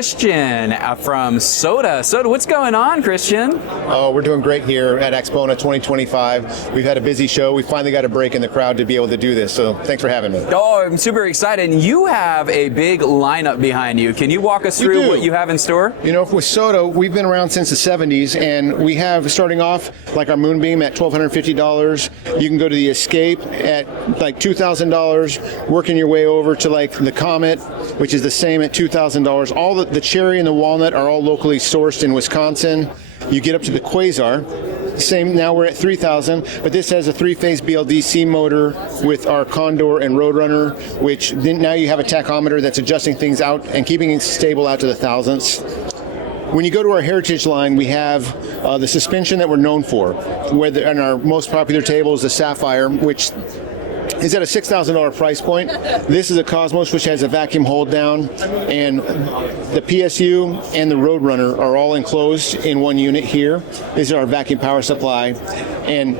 Christian from SOTA. SOTA, what's going on, Christian? Oh, we're doing great here at AXPONA 2025. We've had a busy show. We finally got a break in the crowd to be able to do this, so thanks for having me. Oh, I'm super excited. And you have a big lineup behind you. Can you walk us through what you have in store? You know, with SOTA, we've been around since the 70s, and we have, starting off, like our Moonbeam at $1,250. You can go to the Escape at like $2,000, working your way over to like the Comet, which is the same at $2,000. All the Cherry and the Walnut are all locally sourced in Wisconsin. You get up to the Quasar. Same, now we're at $3,000, but this has a 3-phase BLDC motor with our Condor and Roadrunner, which then now you have a tachometer that's adjusting things out and keeping it stable out to the thousandths. When you go to our Heritage line, we have the suspension that we're known for, and our most popular table is the Sapphire, which is at a $6,000 price point. This is a Cosmos, which has a vacuum hold down, and the PSU and the Roadrunner are all enclosed in one unit here. This is our vacuum power supply, and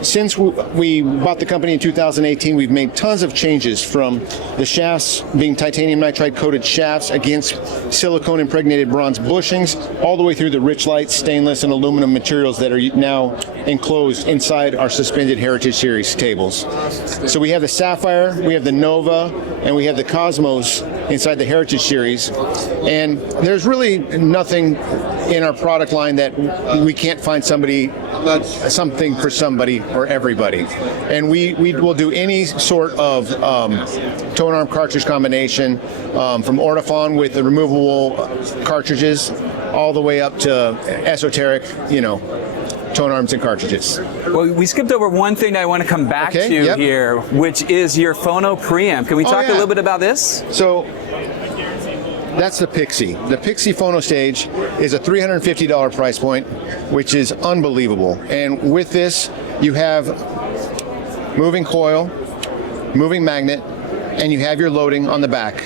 since we bought the company in 2018, we've made tons of changes, from the shafts being titanium nitride coated shafts against silicone impregnated bronze bushings, all the way through the rich light stainless and aluminum materials that are now enclosed inside our suspended Heritage Series tables. So we have the Sapphire, we have the Nova, and we have the Cosmos inside the Heritage Series. And there's really nothing in our product line that we can't find something for somebody or everybody. And we will do any sort of tone arm cartridge combination, from Ortophon with the removable cartridges all the way up to esoteric, tone arms and cartridges. Well, we skipped over one thing that I want to come back to here, which is your phono preamp. Can we talk a little bit about this? So that's the Pixie. The Pixie Phono Stage is a $350 price point, which is unbelievable. And with this, you have moving coil, moving magnet, and you have your loading on the back.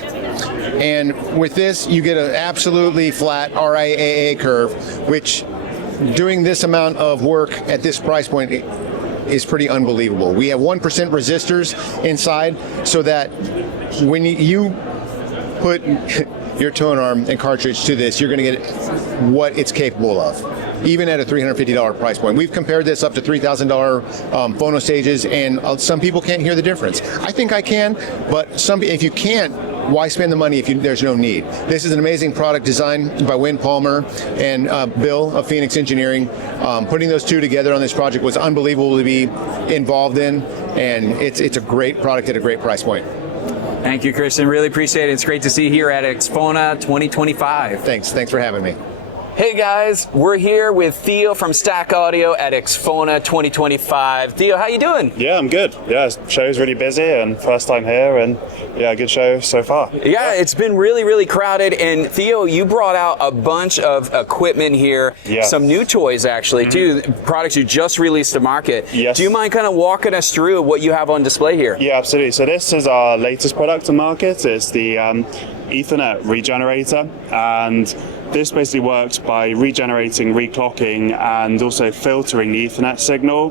And with this, you get an absolutely flat RIAA curve, which, doing this amount of work at this price point, is pretty unbelievable. We have 1% resistors inside, so that when you put your tone arm and cartridge to this, you're going to get what it's capable of, even at a $350 price point. We've compared this up to $3,000 phono stages, and some people can't hear the difference. I think I can, but if you can't, why spend the money if there's no need? This is an amazing product designed by Wynn Palmer and Bill of Phoenix Engineering. Putting those two together on this project was unbelievable to be involved in, and it's a great product at a great price point. Thank you, Christian. Really appreciate it. It's great to see you here at AXPONA 2025. Thanks for having me. Hey guys, we're here with Theo from Stack Audio at AXPONA 2025. Theo, how you doing? Yeah, I'm good. Yeah, show's really busy and first time here, and yeah, good show so far. Yeah, it's been really, really crowded. And Theo, you brought out a bunch of equipment here, some new toys actually too, products you just released to market. Yes. Do you mind kind of walking us through what you have on display here? Yeah, absolutely. So this is our latest product to market. It's the Ethernet regenerator, and this basically works by regenerating, reclocking, and also filtering the Ethernet signal.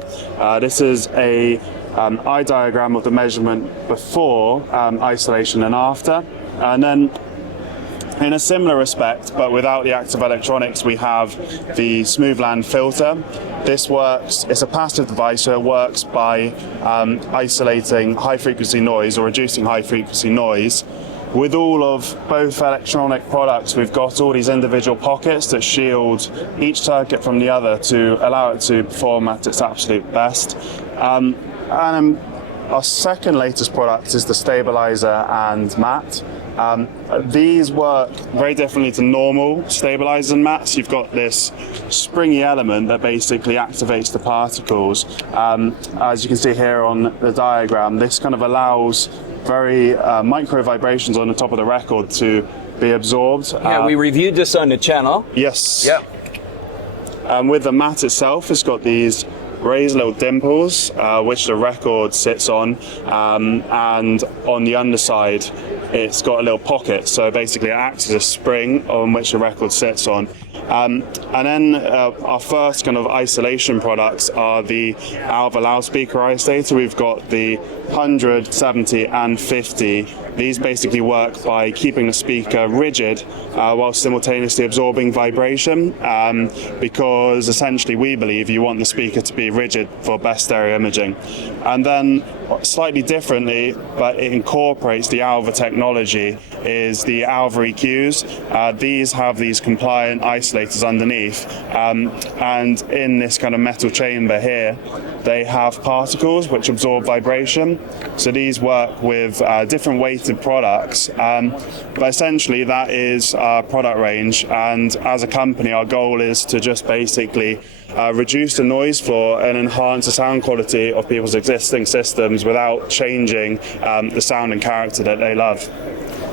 This is a eye diagram of the measurement before isolation and after. And then in a similar respect, but without the active electronics, we have the Smoothland filter. This works, it's a passive device, so it works by isolating high frequency noise or reducing high frequency noise. With all of both electronic products, we've got all these individual pockets that shield each circuit from the other to allow it to perform at its absolute best. And our second latest product is the stabilizer and mat. These work very differently to normal stabilizers and mats. You've got this springy element that basically activates the particles. As you can see here on the diagram, this kind of allows very micro vibrations on the top of the record to be absorbed. Yeah, we reviewed this on the channel. Yes. Yep. With the mat itself, it's got these raised little dimples, which the record sits on, and on the underside, it's got a little pocket. So basically, it acts as a spring on which the record sits on. And then our first kind of isolation products are the Alva loudspeaker isolator. We've got the 100, 70 and 50 these basically work by keeping the speaker rigid while simultaneously absorbing vibration, because essentially we believe you want the speaker to be rigid for best stereo imaging. And then slightly differently, but it incorporates the Alva technology, is the Alva EQs. These have these compliant isolators underneath, and in this kind of metal chamber here, they have particles which absorb vibration. So these work with different weighted products, but essentially that is our product range, and as a company our goal is to just basically reduce the noise floor and enhance the sound quality of people's existing systems without changing the sound and character that they love.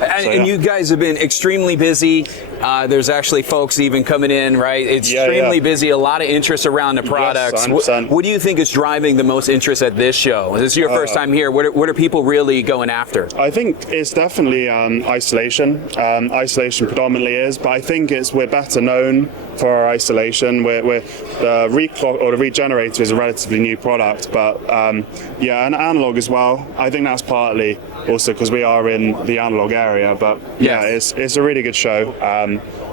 And you guys have been extremely busy. There's actually folks even coming in, right? It's extremely busy, a lot of interest around the products. Yes, what do you think is driving the most interest at this show? This is your first time here. What are people really going after? I think it's definitely isolation. Isolation predominantly is, but I think we're better known for our isolation. The reclock or the regenerator is a relatively new product, but and analog as well. I think that's partly also because we are in the analog area, but it's a really good show.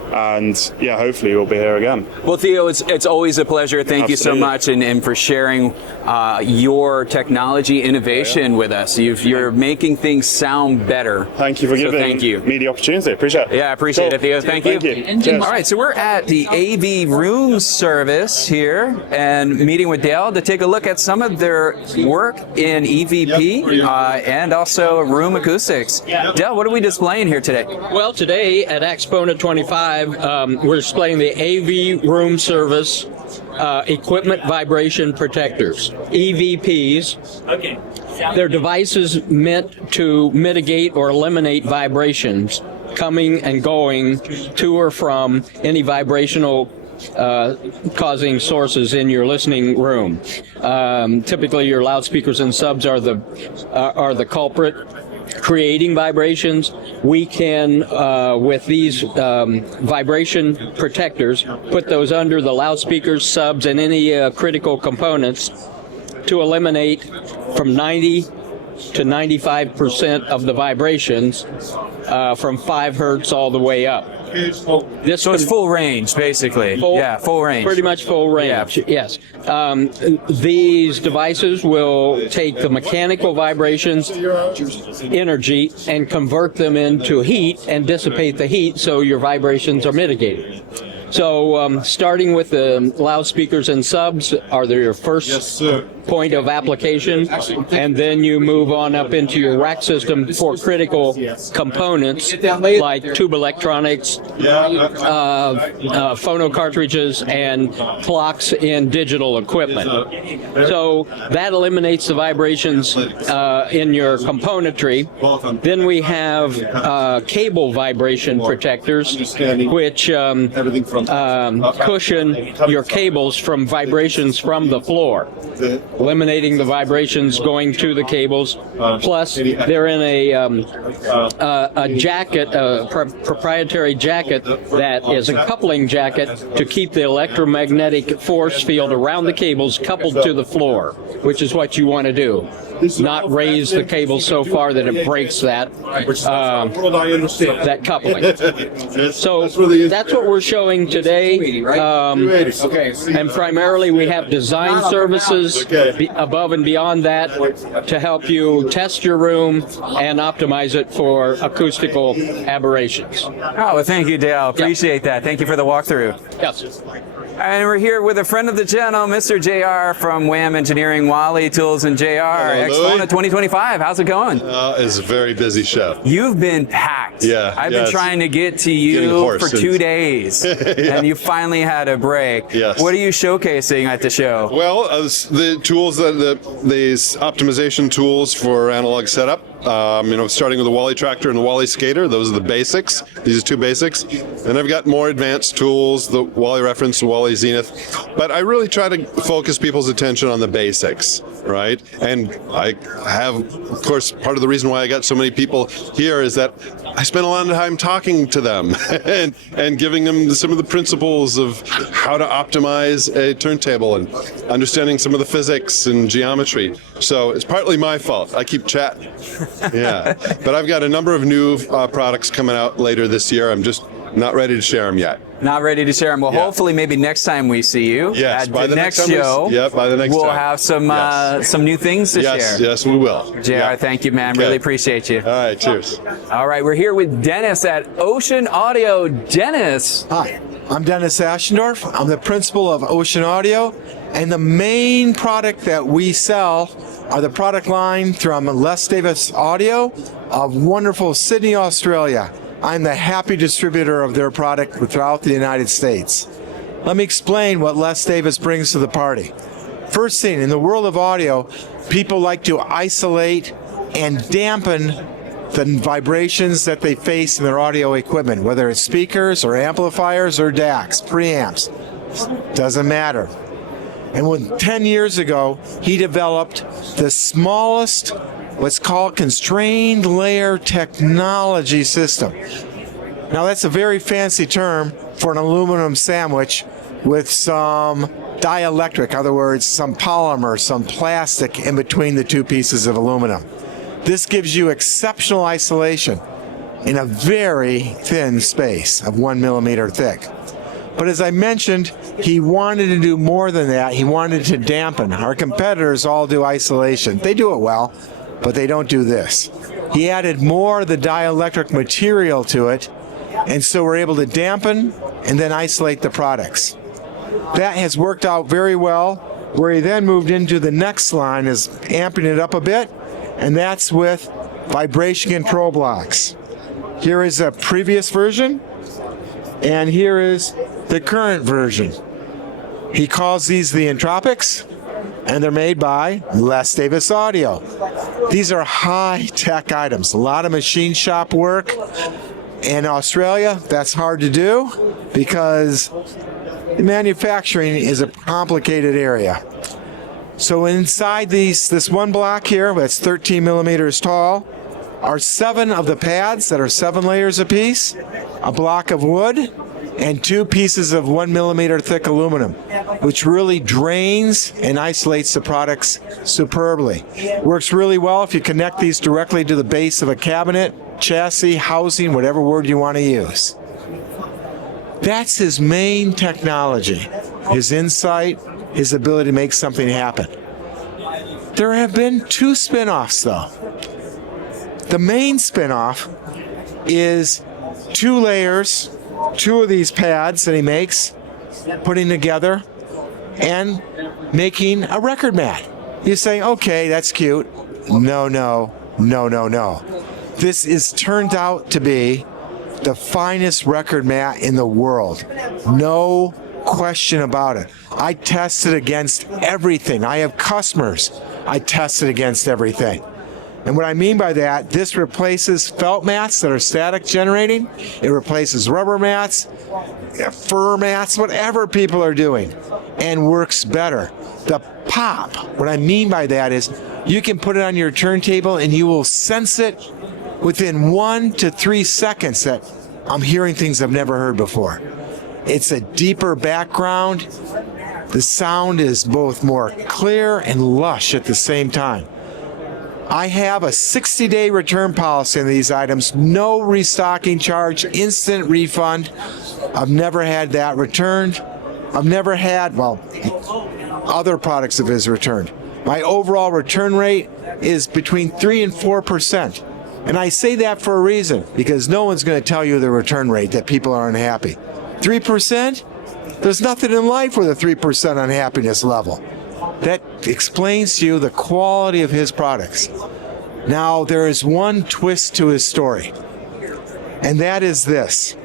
And hopefully we'll be here again. Well, Theo, it's always a pleasure. Thank you so much, and for sharing your technology innovation with us. You're making things sound better. Thank you for giving me the opportunity. Appreciate it. Yeah, I appreciate it, Theo. Thank you. Cheers. All right, so we're at the AV Room Service here and meeting with Dale to take a look at some of their work in EVP and also room acoustics. Dale, what are we displaying here today? Well, today at AXPONA 25, we're displaying the AV Room Service Equipment Vibration Protectors, EVPs. Okay. They're devices meant to mitigate or eliminate vibrations coming and going to or from any vibrational causing sources in your listening room. Typically, your loudspeakers and subs are the culprit, creating vibrations. We can, with these vibration protectors, put those under the loudspeakers, subs, and any critical components to eliminate from 90 to 95% of the vibrations from 5 hertz all the way up. So it's full range, basically. Full range. Pretty much full range, yes. These devices will take the mechanical vibrations energy and convert them into heat and dissipate the heat so your vibrations are mitigated. So starting with the loudspeakers and subs are your first point of application, and then you move on up into your rack system for critical components like tube electronics, phono cartridges, and clocks in digital equipment. So that eliminates the vibrations in your componentry. Then we have cable vibration protectors, which cushion your cables from vibrations from the floor, eliminating the vibrations going to the cables. Plus, they're in a jacket, a proprietary jacket that is a coupling jacket to keep the electromagnetic force field around the cables coupled to the floor, which is what you want to do. Not raise the cable so far that it breaks that coupling. So that's what we're showing today. And primarily we have design services above and beyond that to help you test your room and optimize it for acoustical aberrations. Oh, well, thank you, Dale. Appreciate that. Thank you for the walkthrough. Yes. And we're here with a friend of the channel, Mr. JR from WAM Engineering, WallyTools, and JR. AXPONA 2025. How's it going? It's a very busy show. You've been packed. Yeah. I've been trying to get to you for 2 days, and you finally had a break. Yes. What are you showcasing at the show? Well, the tools, these optimization tools for analog setup. Starting with the Wally Tractor and the Wally Skater. Those are the basics. These are 2 basics. And I've got more advanced tools, the Wally Reference, the Wally Wally Zenith, but I really try to focus people's attention on the basics, right? And I have, of course, part of the reason why I got so many people here is that I spend a lot of time talking to them and giving them some of the principles of how to optimize a turntable and understanding some of the physics and geometry. So it's partly my fault. I keep chatting. Yeah. But I've got a number of new products coming out later this year. I'm just not ready to share them yet. Not ready to share them. Well, hopefully, maybe next time we see you Yes, at by the next time show, by the next we'll time. have some Yes. some new things to share. Yes, we will. JR, Yeah. thank you, man. Okay. Really appreciate you. All right, cheers. All right, we're here with Dennis at Ocean Audio. Dennis. Hi, I'm Dennis Ashendorf. I'm the principal of Ocean Audio, and the main product that we sell are the product line from Les Davis Audio of wonderful Sydney, Australia. I'm the happy distributor of their product throughout the United States. Let me explain what Les Davis brings to the party. First thing, in the world of audio, people like to isolate and dampen the vibrations that they face in their audio equipment, whether it's speakers or amplifiers or DACs, preamps, doesn't matter. And 10 years ago, he developed the smallest, what's called constrained layer technology system. Now that's a very fancy term for an aluminum sandwich with some dielectric, in other words, some polymer, some plastic in between the two pieces of aluminum. This gives you exceptional isolation in a very thin space of 1 millimeter thick. But as I mentioned, he wanted to do more than that. He wanted to dampen. Our competitors all do isolation. They do it well, but they don't do this. He added more of the dielectric material to it, and so we're able to dampen and then isolate the products. That has worked out very well. Where he then moved into the next line is amping it up a bit, and that's with vibration control blocks. Here is a previous version, and here is the current version. He calls these the Entropics, and they're made by Les Davis Audio. These are high-tech items, a lot of machine shop work. In Australia, that's hard to do because manufacturing is a complicated area. So inside this one block here, that's 13 millimeters tall, are 7 of the pads that are 7 layers apiece, a block of wood, and 2 pieces of 1 millimeter thick aluminum, which really drains and isolates the products superbly. Works really well if you connect these directly to the base of a cabinet, chassis, housing, whatever word you want to use. That's his main technology, his insight, his ability to make something happen. There have been 2 spin-offs though. The main spin-off is 2 layers, 2 of these pads that he makes, putting together and making a record mat. You say, okay, that's cute. No. This is turned out to be the finest record mat in the world. No question about it. I tested against everything. I have customers. I tested against everything. And what I mean by that, this replaces felt mats that are static generating. It replaces rubber mats, fur mats, whatever people are doing, and works better. The pop, what I mean by that is you can put it on your turntable and you will sense it within 1 to 3 seconds that I'm hearing things I've never heard before. It's a deeper background. The sound is both more clear and lush at the same time. I have a 60-day return policy on these items, no restocking charge, instant refund. I've never had that returned. I've never had, well, other products of his returned. My overall return rate is between 3 and 4%. And I say that for a reason, because no one's going to tell you the return rate that people are unhappy. 3%? There's nothing in life with a 3% unhappiness level. That explains to you the quality of his products. Now, there is one twist to his story, and that is this.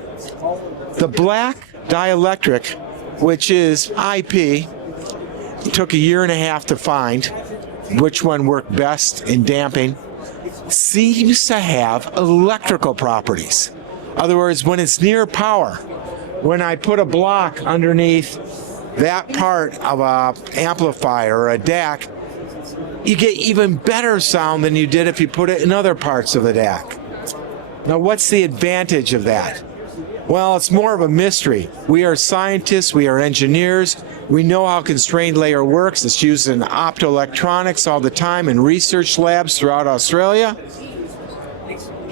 The black dielectric, which is IP, took 1.5 years to find which one worked best in damping, seems to have electrical properties. In other words, when it's near power, when I put a block underneath that part of a amplifier or a DAC, you get even better sound than you did if you put it in other parts of the DAC. Now, what's the advantage of that? Well, it's more of a mystery. We are scientists, we are engineers, we know how constrained layer works. It's used in optoelectronics all the time in research labs throughout Australia.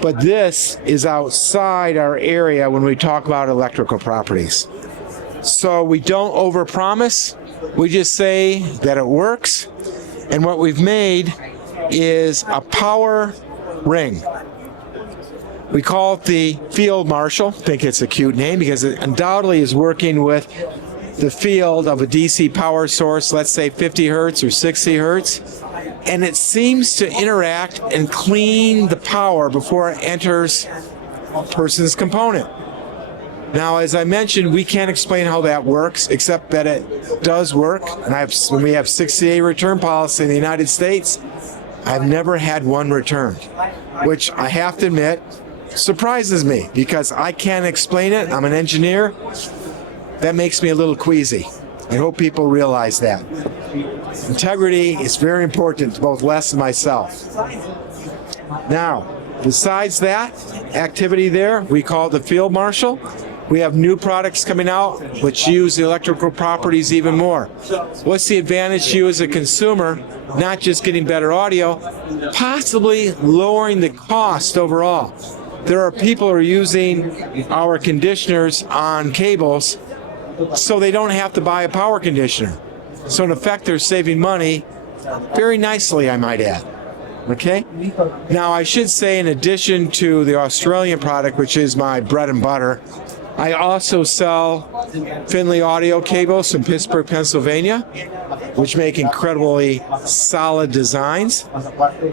But this is outside our area when we talk about electrical properties. So we don't overpromise, we just say that it works. And what we've made is a power ring. We call it the Field Marshal. I think it's a cute name because it undoubtedly is working with the field of a DC power source, let's say 50 hertz or 60 hertz. And it seems to interact and clean the power before it enters a person's component. Now, as I mentioned, we can't explain how that works, except that it does work. And we have 60-day return policy in the United States. I've never had one returned, which I have to admit surprises me because I can't explain it. I'm an engineer. That makes me a little queasy. I hope people realize that. Integrity is very important to both Les and myself. Now, besides that activity there, we call it the Field Marshal. We have new products coming out which use the electrical properties even more. What's the advantage to you as a consumer? Not just getting better audio, possibly lowering the cost overall. There are people who are using our conditioners on cables so they don't have to buy a power conditioner. So in effect, they're saving money very nicely, I might add. Okay? Now, I should say, in addition to the Australian product, which is my bread and butter, I also sell Finley audio cables from Pittsburgh, Pennsylvania, which make incredibly solid designs,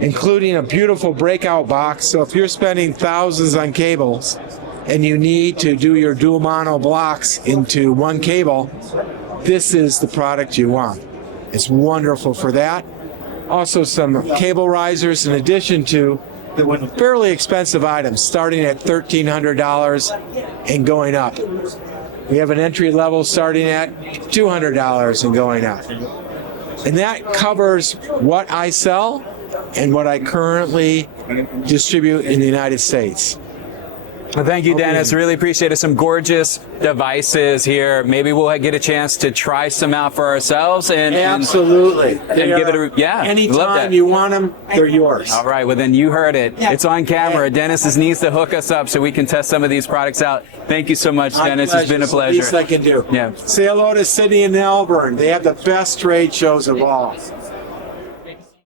including a beautiful breakout box. So if you're spending thousands on cables and you need to do your dual mono blocks into one cable, this is the product you want. It's wonderful for that. Also some cable risers in addition to the fairly expensive items, starting at $1,300 and going up. We have an entry level starting at $200 and going up. And that covers what I sell and what I currently distribute in the United States. Well, thank you, Dennis. Really appreciate it. Some gorgeous devices here. Maybe we'll get a chance to try some out for ourselves and absolutely and give it a anytime you want them, they're yours. All right. Well, then you heard it. It's on camera. Dennis needs to hook us up so we can test some of these products out. Thank you so much, Dennis. It's been a pleasure. Least I can do. Yeah. Say hello to Sydney and Melbourne. They have the best trade shows of all.